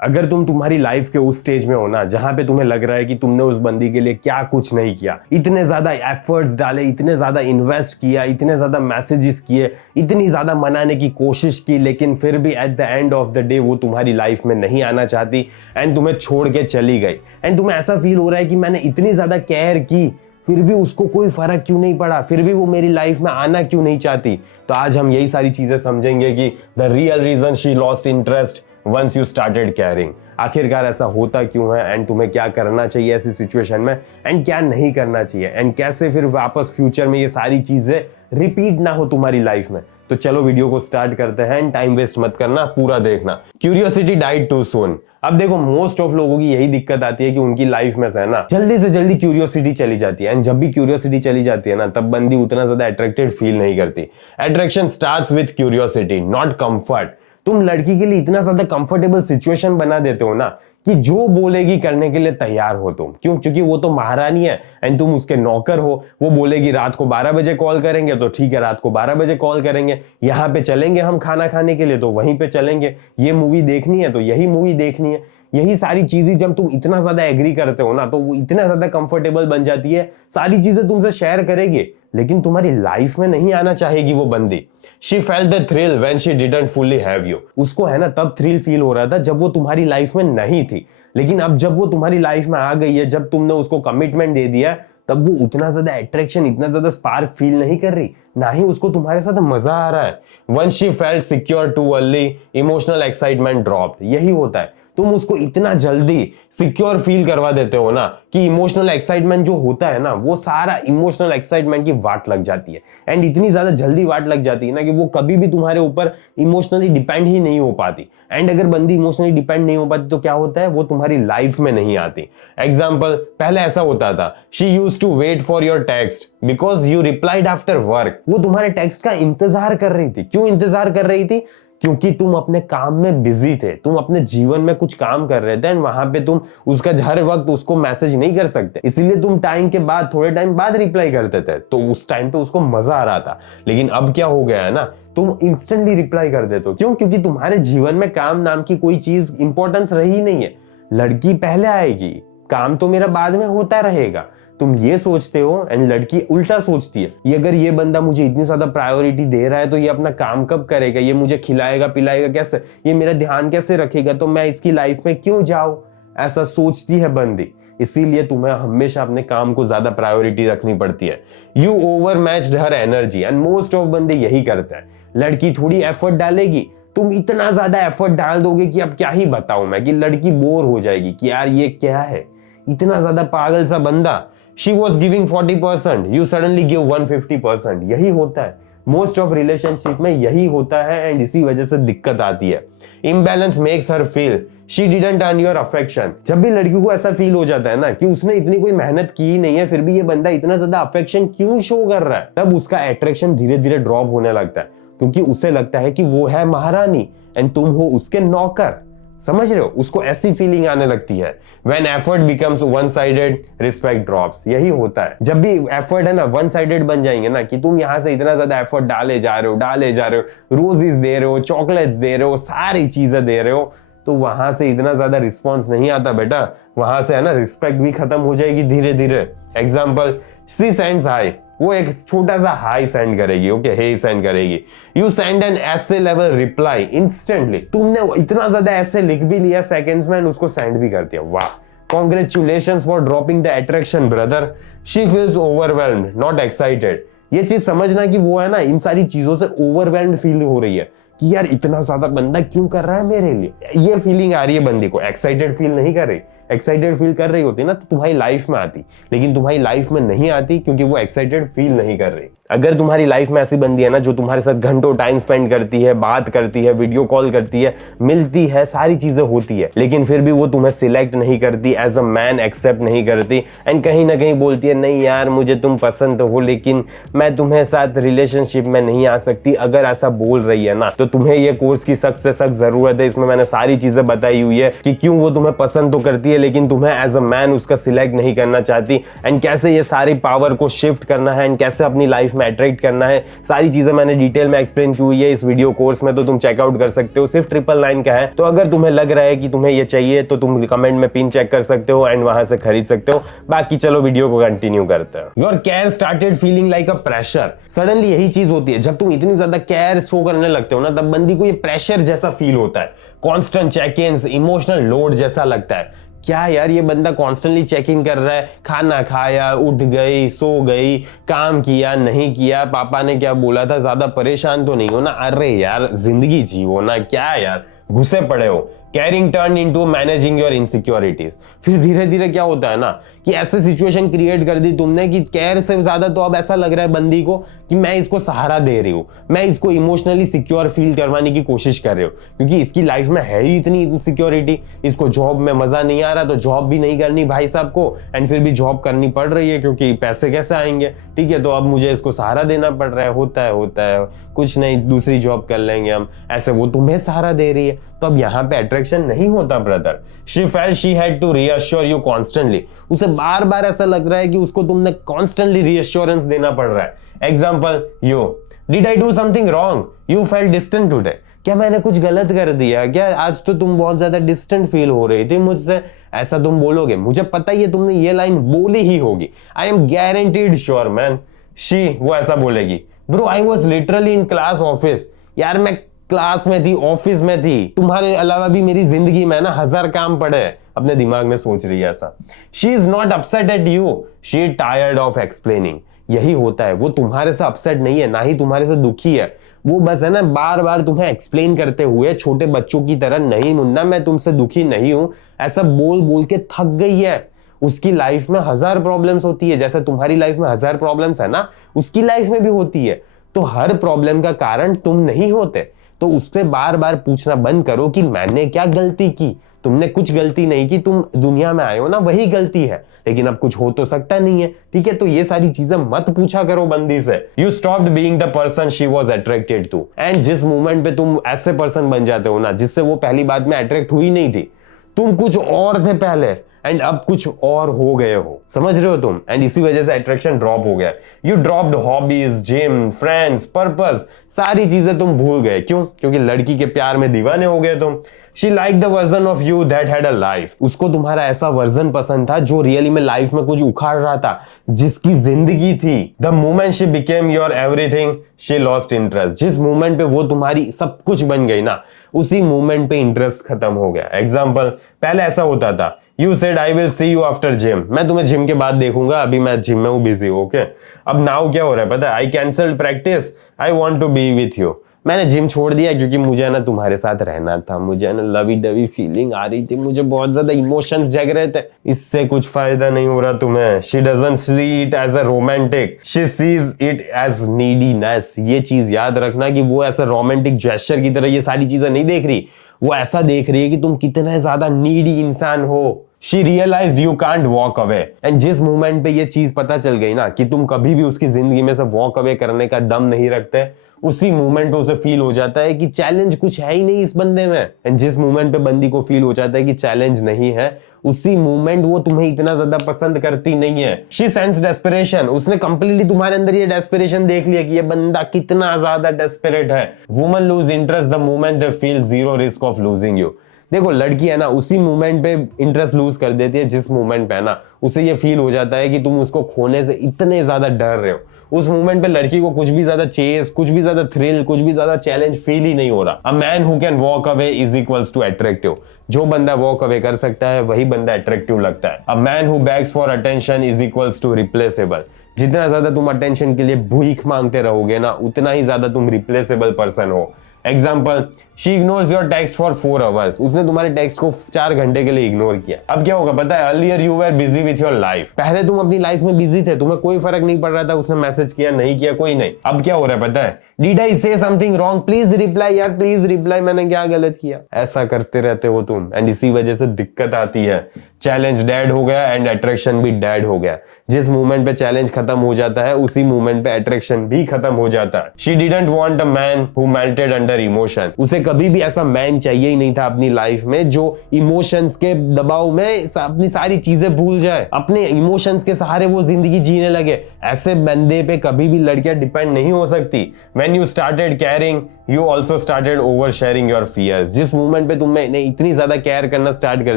अगर तुम तुम्हारी लाइफ के उस स्टेज में हो ना जहां पे तुम्हें लग रहा है कि तुमने उस बंदी के लिए क्या कुछ नहीं किया, इतने ज्यादा एफर्ट्स डाले, इतने ज्यादा इन्वेस्ट किया, इतने ज्यादा मैसेजेस किए, इतनी ज्यादा मनाने की कोशिश की, लेकिन फिर भी at the end of the day वो तुम्हारी लाइफ में नहीं आना चाहती एंड तुम्हें छोड़ के चली गई, एंड तुम्हें ऐसा फील हो रहा है कि मैंने इतनी ज्यादा केयर की फिर भी उसको कोई फर्क क्यों नहीं पड़ा, फिर भी वो मेरी लाइफ में आना क्यों नहीं चाहती। तो आज हम यही सारी चीजें समझेंगे कि the real reason she lost interest once you started caring. आखिरकार ऐसा होता क्यों है एंड तुम्हें क्या करना चाहिए ऐसी सिचुएशन में एंड क्या नहीं करना चाहिए, एंड कैसे फिर वापस फ्यूचर में ये सारी चीजें रिपीट ना हो तुम्हारी लाइफ में। तो चलो वीडियो को स्टार्ट करते हैं एंड टाइम वेस्ट मत करना, पूरा देखना। Curiosity died too soon. अब देखो मोस्ट ऑफ लोगों की यही दिक्कत आती है कि उनकी लाइफ में से ना जल्दी से जल्दी क्यूरियोसिटी चली जाती है, एंड जब भी क्यूरियोसिटी चली जाती है ना तब बंदी उतना ज्यादा अट्रैक्टेड फील नहीं करती। Attraction starts with curiosity not comfort. तुम लड़की के लिए इतना ज्यादा कंफर्टेबल सिचुएशन बना देते हो ना कि जो बोलेगी करने के लिए तैयार हो तुम। क्यों? क्योंकि वो तो महारानी है एंड तुम उसके नौकर हो। वो बोलेगी रात को 12 बजे कॉल करेंगे तो ठीक है, रात को 12 बजे कॉल करेंगे। यहाँ पे चलेंगे हम खाना खाने के लिए तो वहीं पे चलेंगे। ये मूवी देखनी है तो यही मूवी देखनी है। यही सारी चीजें जब तुम इतना ज्यादा एग्री करते हो ना तो वो इतना ज्यादा कंफर्टेबल बन जाती है, सारी चीजें तुमसे शेयर करेगी, लेकिन तुम्हारी लाइफ में नहीं आना चाहेगी वो बंदी। She felt the thrill when she didn't fully have you। उसको है ना तब थ्रिल फील हो रहा था जब वो तुम्हारी लाइफ में नहीं थी, लेकिन अब जब वो तुम्हारी लाइफ में आ गई है, जब तुमने उसको कमिटमेंट दे दिया, तब वो उतना ज्यादा अट्रैक्शन, इतना ज्यादा स्पार्क फील नहीं कर रही, ना ही उसको तुम्हारे साथ मजा आ रहा है। Once she felt secure too early, emotional excitement dropped। यही होता है, तुम उसको इतना जल्दी सिक्योर फील करवा देते हो ना कि इमोशनल एक्साइटमेंट जो होता है ना वो सारा इमोशनल एक्साइटमेंट की वाट लग जाती है, एंड इतनी ज्यादा जल्दी वाट लग जाती है ना कि वो कभी भी तुम्हारे ऊपर इमोशनली डिपेंड ही नहीं हो पाती। एंड अगर बंदी इमोशनली डिपेंड नहीं हो पाती तो क्या होता है, वो तुम्हारी लाइफ में नहीं आती। एग्जाम्पल, पहले ऐसा होता था, she used to wait for your text because you replied after work. वो तुम्हारे टेक्स्ट का इंतजार कर रही थी। क्यों इंतजार कर रही थी? क्योंकि तुम अपने काम में बिजी थे, तुम अपने जीवन में कुछ काम कर रहे थे एंड वहां पे तुम उसका हर वक्त उसको मैसेज नहीं कर सकते, इसीलिए तुम टाइम के बाद, थोड़े टाइम बाद रिप्लाई करते थे, तो उस टाइम पे उसको मजा आ रहा था। लेकिन अब क्या हो गया है ना, तुम इंस्टेंटली रिप्लाई कर देते हो। क्यों? क्योंकि तुम्हारे जीवन में काम नाम की कोई चीज इंपॉर्टेंस रही नहीं है। लड़की पहले आएगी, काम तो मेरा बाद में होता रहेगा, तुम ये सोचते हो, एंड लड़की उल्टा सोचती है, ये अगर ये बंदा मुझे इतनी ज्यादा प्रायोरिटी दे रहा है तो ये अपना काम कब करेगा, ये मुझे खिलाएगा पिलाएगा कैसे, ये मेरा ध्यान कैसे रखेगा, तो मैं इसकी लाइफ में क्यों जाऊं, ऐसा सोचती है बंदी। इसीलिए तुम्हें हमेशा अपने काम को ज्यादा प्रायोरिटी रखनी पड़ती है। You over matched her energy, and most of बंदे यही करते हैं। लड़की थोड़ी एफर्ट डालेगी, तुम इतना ज्यादा एफर्ट डाल दोगे कि अब क्या ही बताऊं मैं, कि लड़की बोर हो जाएगी कि यार ये क्या है, इतना ज्यादा पागल सा बंदा। She was giving 40%, you suddenly give 150%। यही होता है मोस्ट ऑफ रिलेशनशिप में, यही होता है, एंड इसी वजह से दिक्कत आती है। Imbalance makes her feel she didn't earn your affection। जब भी लड़की को ऐसा फील हो जाता है ना कि उसने इतनी कोई मेहनत की ही नहीं है, फिर भी ये बंदा इतना ज्यादा अफेक्शन क्यों शो कर रहा है, तब उसका अट्रैक्शन धीरे धीरे ड्रॉप होने लगता है, क्योंकि उसे लगता है कि वो है महारानी एंड तुम हो उसके नौकर। समझ रहे हो? उसको ऐसी फीलिंग आने लगती है। When effort becomes one-sided, respect drops। यही होता है, जब भी एफर्ट है ना वन साइडेड बन जाएंगे ना, कि तुम यहां से इतना ज्यादा एफर्ट डाले जा रहे हो, रोजेस दे रहे हो, चॉकलेट्स दे रहे हो, सारी चीजें दे रहे हो, तो वहां से इतना ज्यादा रिस्पॉन्स नहीं आता बेटा। वहां से है ना रिस्पेक्ट भी खत्म हो जाएगी धीरे धीरे। एग्जाम्पल, सी सेंड्स हाई, वो एक छोटा सा हाई सेंड करेगी, ओके, हे सेंड करेगी। यू सेंड एन ऐसे लेवल रिप्लाई इंस्टेंटली, तुमने इतना ज्यादा ऐसे लिख भी लिया सेकंड्स में, उसको सेंड भी कर दिया। वाह, congratulations for dropping the attraction brother. She feels overwhelmed not excited. ये चीज समझना कि वो है ना इन सारी चीजों से ओवरवेल्म्ड फील हो रही है कि यार इतना ज्यादा बंदा क्यों कर रहा है मेरे लिए, ये फीलिंग आ रही है बंदी को। एक्साइटेड फील नहीं कर रही। एक्साइटेड फील कर रही होती ना तो तुम्हारी लाइफ में आती, लेकिन तुम्हारी लाइफ में नहीं आती क्योंकि वो एक्साइटेड फील नहीं कर रही। अगर तुम्हारी लाइफ में ऐसी बंदी है ना जो तुम्हारे साथ घंटों टाइम स्पेंड करती है, बात करती है, वीडियो कॉल करती है, मिलती है, सारी चीजें होती है, लेकिन फिर भी वो तुम्हें सिलेक्ट नहीं करती, एज अ मैन एक्सेप्ट नहीं करती, एंड कहीं ना कहीं बोलती है नहीं यार मुझे तुम पसंद हो लेकिन मैं तुम्हें साथ रिलेशनशिप में नहीं आ सकती। अगर ऐसा बोल रही है ना तो तुम्हें ये कोर्स की सख्त से सख्त जरूरत है। इसमें मैंने सारी चीजें बताई हुई है कि क्यों वो तुम्हें पसंद तो करती है लेकिन तुम्हें एज अ मैन उसका सिलेक्ट नहीं करना चाहती, एंड कैसे ये सारी पावर को शिफ्ट करना है एंड कैसे अपनी लाइफ में अट्रैक्ट करना है, सारी चीजें मैंने डिटेल में एक्सप्लेन की हुई है इस वीडियो कोर्स में, तो तुम चेकआउट कर सकते हो। सिर्फ 999 का है, तो अगर तुम्हें लग रहा है कि तुम्हें ये चाहिए तो तुम कमेंट में पिन चेक कर सकते हो एंड वहां से खरीद सकते हो। बाकी चलो वीडियो को कंटिन्यू करते हैं। Your care started feeling like a pressure. Suddenly यही चीज होती है, जब तुम इतनी ज्यादा केयर शो करने लगते हो ना, तब बंदी को ये प्रेशर जैसा फील होता है, constant check ins, emotional load जैसा लगता है। क्या यार, ये बंदा कॉन्स्टेंटली चेकिंग कर रहा है, खाना खाया, उठ गई, सो गई, काम किया, नहीं किया, पापा ने क्या बोला था, ज्यादा परेशान तो नहीं हो ना, अरे यार जिंदगी जियो ना, क्या यार घुसे पड़े हो। Carrying turn into managing your insecurities. फिर धीरे धीरे क्या होता है ना कि ऐसे सिचुएशन क्रिएट कर दी तुमने कि केयर से ज्यादा तो अब ऐसा लग रहा है बंदी को कि मैं इसको सहारा दे रही हूं, मैं इसको इमोशनली सिक्योर फील करवाने की कोशिश कर रही हूँ, क्योंकि इसकी लाइफ में है ही इतनी इनसिक्योरिटी। इसको जॉब में मजा नहीं आ रहा तो जॉब भी नहीं करनी भाई साहब को, एंड फिर भी जॉब करनी पड़ रही है क्योंकि पैसे कैसे आएंगे, ठीक है, तो अब मुझे इसको सहारा देना पड़ रहा है। होता है कुछ नहीं, दूसरी जॉब कर लेंगे हम, ऐसे वो तुम्हें सहारा दे रही है, तो अब यहाँ पे अट्रैक्शन नहीं होता brother. She felt she had to reassure you constantly. उसे बार बार ऐसा लग रहा है कि उसको तुमने कॉन्स्टेंटली रीअश्योरेंस देना पड़ रहा है। Example, you did I do something wrong, you felt distant today. क्या मैंने कुछ गलत कर दिया क्या, आज तो तुम बहुत ज्यादा डिस्टेंट फील हो रही थी मुझसे, ऐसा तुम बोलोगे, मुझे पता ही है तुमने ये लाइन बोली ही होगी, I am guaranteed sure man. She, वो ऐसा बोलेगी, bro I was literally in class office. यार मैं क्लास में थी, ऑफिस में थी, तुम्हारे अलावा भी मेरी जिंदगी में ना 1000 काम पड़े हैं। अपने दिमाग में सोच रही है ऐसा। She is not upset at you, she is tired of explaining. यही होता है, वो तुम्हारे से अपसेट नहीं है, ना ही तुम्हारे से दुखी है, वो बस है ना बार बार तुम्हें एक्सप्लेन करते हुए छोटे बच्चों की तरह, नहीं मुन्ना मैं तुमसे दुखी नहीं हूं, ऐसा बोल बोल के थक गई है। उसकी लाइफ में 1000 प्रॉब्लम्स होती है, जैसे तुम्हारी लाइफ में 1000 प्रॉब्लम्स है ना, उसकी लाइफ में भी होती है। तो हर प्रॉब्लम का कारण तुम नहीं होते, तो उससे बार बार पूछना बंद करो कि मैंने क्या गलती की। तुमने कुछ गलती नहीं की, तुम दुनिया में आए हो ना, वही गलती है, लेकिन अब कुछ हो तो सकता नहीं है, ठीक है, तो ये सारी चीजें मत पूछा करो बंदी से। You stopped being the person she was attracted to. And जिस मोमेंट पे तुम ऐसे पर्सन बन जाते हो ना जिससे वो पहली बात में अट्रैक्ट हुई नहीं थी, तुम कुछ और थे पहले एंड अब कुछ और हो गए हो, समझ रहे हो तुम, एंड इसी वजह से अट्रैक्शन ड्रॉप हो गया। You dropped hobbies, gym, friends, purpose, सारी चीजें तुम भूल गए। क्यों? क्योंकि लड़की के प्यार में दीवाने हो गए तुम। She liked the version of you that had a life. उसको तुम्हारा ऐसा वर्जन पसंद था जो रियली में लाइफ में कुछ उखाड़ रहा था, जिसकी जिंदगी थी। The moment she became your everything, she lost interest. जिस मोमेंट पे वो तुम्हारी सब कुछ बन गई ना, उसी मोमेंट पे इंटरेस्ट खत्म हो गया। एग्जाम्पल, पहले ऐसा होता था, you said I will see you after gym, मैं तुम्हें जिम के बाद देखूंगा, अभी मैं जिम में हूं, बिजी हूं, ओके। अब नाउ क्या हो रहा है पता है, I cancelled practice, I want to be with you. मैंने जिम छोड़ दिया क्योंकि मुझे ना तुम्हारे साथ रहना था, मुझे ना लवी डवी फीलिंग आ रही थी, मुझे बहुत ज्यादा इमोशंस जग रहे थे। इससे कुछ फायदा नहीं हो रहा तुम्हें। She doesn't see it as a romantic, she sees it as neediness. ये चीज याद रखना कि वो ऐसा रोमांटिक जेस्चर की तरह ये सारी चीजें नहीं देख रही, वो ऐसा देख रही है कि तुम कितने ज्यादा नीडी इंसान हो। She realized you can't walk away. And जिस मोमेंट पे ये चीज पता चल गई ना कि तुम कभी भी उसकी जिंदगी में से वॉक अवे करने का दम नहीं रखते, उसी मोमेंट पे उसे फील हो जाता है कि चैलेंज कुछ है ही नहीं इस बंदे में। एंड जिस मोमेंट पे बंदी को फील हो जाता है कि चैलेंज नहीं है, उसी मोमेंट वो तुम्हें इतना ज्यादा पसंद करती नहीं है। She sensed desperation. उसने कंप्लीटली तुम्हारे अंदर ये डेस्परेशन देख लिया कि ये बंदा कितना ज्यादा डेस्परेट है। Women lose interest the moment they feel zero risk of losing you. देखो लड़की है ना, उसी मोमेंट पे इंटरेस्ट लूज कर देती है जिस मोमेंट पे है ना उसे ये फील हो जाता है कि तुम उसको खोने से इतने ज्यादा डर रहे हो। उस मोमेंट पे लड़की को कुछ भी ज्यादा चेस, कुछ भी ज्यादा थ्रिल, कुछ भी ज्यादा चैलेंज फील ही नहीं हो रहा। A man who can walk away is equals to attractive. जो बंदा वॉक अवे कर सकता है वही बंदा अट्रैक्टिव लगता है। A man who begs for attention is equals to replaceable. जितना ज्यादा तुम अटेंशन के लिए भूख मांगते रहोगे ना, उतना ही ज्यादा तुम रिप्लेसेबल पर्सन हो। Example, she ignores your text for 4 hours. उसने तुम्हारे टेक्स्ट को 4 घंटे के लिए इग्नोर किया। अब क्या होगा पता है, earlier you were busy with your life. पहले तुम अपनी लाइफ में बिजी थे, तुम्हें कोई फर्क नहीं पड़ रहा था उसने मैसेज किया नहीं किया, कोई नहीं। अब क्या हो रहा है पता है, डिड आई से समथिंग रॉन्ग, प्लीज रिप्लाई यार, प्लीज रिप्लाई, मैंने क्या गलत किया। ऐसा करते रहते हो तुम एंड इसी वजह से दिक्कत आती है। चैलेंज डेड हो गया एंड अट्रैक्शन भी डेड हो गया। जिस मूवमेंट पे चैलेंज खत्म हो जाता है उसी मूवमेंट पे अट्रैक्शन भी खत्म हो जाता है। She didn't want a man who melted under emotion. उसे कभी भी ऐसा मैन चाहिए ही नहीं था अपनी लाइफ में जो इमोशंस के दबाव में अपनी सारी चीजें भूल जाए, अपने इमोशंस के सहारे वो जिंदगी जीने लगे। ऐसे बंदे पे कभी भी लड़कियां डिपेंड नहीं हो सकती। When you started caring, you also started oversharing your fears। जिस मूवमेंट पे तुमने इतनी ज्यादा केयर करना स्टार्ट कर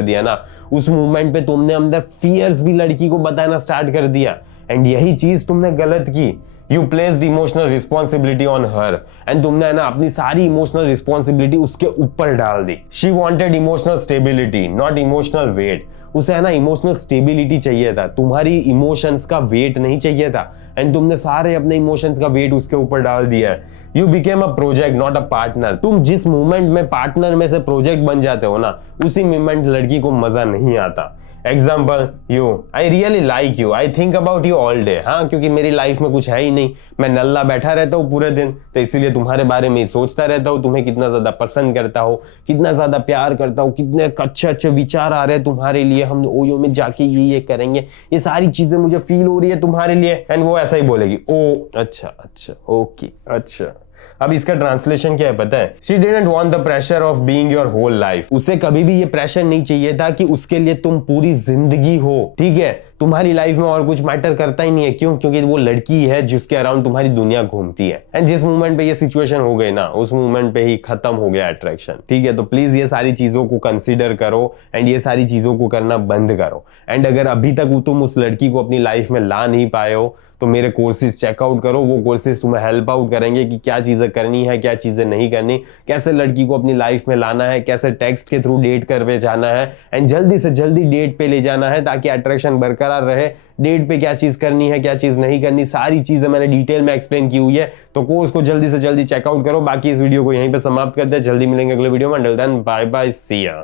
दिया ना, उस मूवमेंट पे तुमने अंदर फियर्स भी लड़की को बताना स्टार्ट कर दिया एंड यही चीज तुमने गलत की। You placed emotional responsibility on her and तुमने ना अपनी सारी इमोशनल रिस्पॉन्सिबिलिटी उसके ऊपर डाल दी। She wanted emotional stability not emotional weight. उसे है ना इमोशनल स्टेबिलिटी चाहिए था, तुम्हारी इमोशंस का वेट नहीं चाहिए था एंड तुमने सारे अपने इमोशंस का वेट उसके ऊपर डाल दिया है। You became a project not a partner. तुम जिस मूवमेंट में पार्टनर में से प्रोजेक्ट बन जाते हो ना, उसी मूवमेंट लड़की को मजा नहीं आता। Example, you, I really like you, I think about you all day. हाँ, क्योंकि मेरी लाइफ में कुछ है ही नहीं, मैं नल्ला बैठा रहता हूँ पूरे दिन, तो इसीलिए तुम्हारे बारे में ही सोचता रहता हूँ, तुम्हें कितना ज्यादा पसंद करता हो, कितना ज्यादा प्यार करता हूँ, कितने अच्छे अच्छे विचार आ रहे हैं तुम्हारे लिए, हम ओयो में जाके ये करेंगे, ये सारी चीजें मुझे फील हो रही है तुम्हारे लिए। एंड वो ऐसा ही बोलेगी, ओ अच्छा अच्छा ओके अच्छा। अब इसका ट्रांसलेशन क्या है पता है? She didn't want the pressure of being your whole life. उसे कभी भी ये प्रेशर नहीं चाहिए था कि उसके लिए तुम पूरी जिंदगी हो, ठीक है? तुम्हारी लाइफ में और कुछ मैटर करता ही नहीं है। क्यों? क्योंकि वो लड़की है जिसके अराउंड तुम्हारी दुनिया घूमती है एंड जिस मोमेंट पे ये सिचुएशन हो गई ना, उस मोमेंट पे ही खत्म हो गया अट्रैक्शन, ठीक है? तो प्लीज ये सारी चीजों को कंसीडर करो एंड ये सारी चीजों को करना बंद करो। एंड अगर अभी तक तुम उस लड़की को अपनी लाइफ में ला नहीं पाए हो तो मेरे कोर्सेज चेकआउट करो। वो कोर्सेज तुम्हें हेल्प आउट करेंगे कि क्या चीजें करनी है, क्या चीजें नहीं करनी, कैसे लड़की को अपनी लाइफ में लाना है, कैसे टेक्स्ट के थ्रू डेट कर पे जाना है एंड जल्दी से जल्दी डेट पे ले जाना है ताकि अट्रैक्शन बरकरार रहे। डेट पे क्या चीज करनी है, क्या चीज नहीं करनी, सारी चीजें मैंने डिटेल में एक्सप्लेन की हुई है। तो कोर्स को जल्दी से जल्दी चेकआउट करो। बाकी इस वीडियो को यहीं पे समाप्त करते हैं। जल्दी मिलेंगे अगले वीडियो में। अंटिल देन बाय बाय, सी या।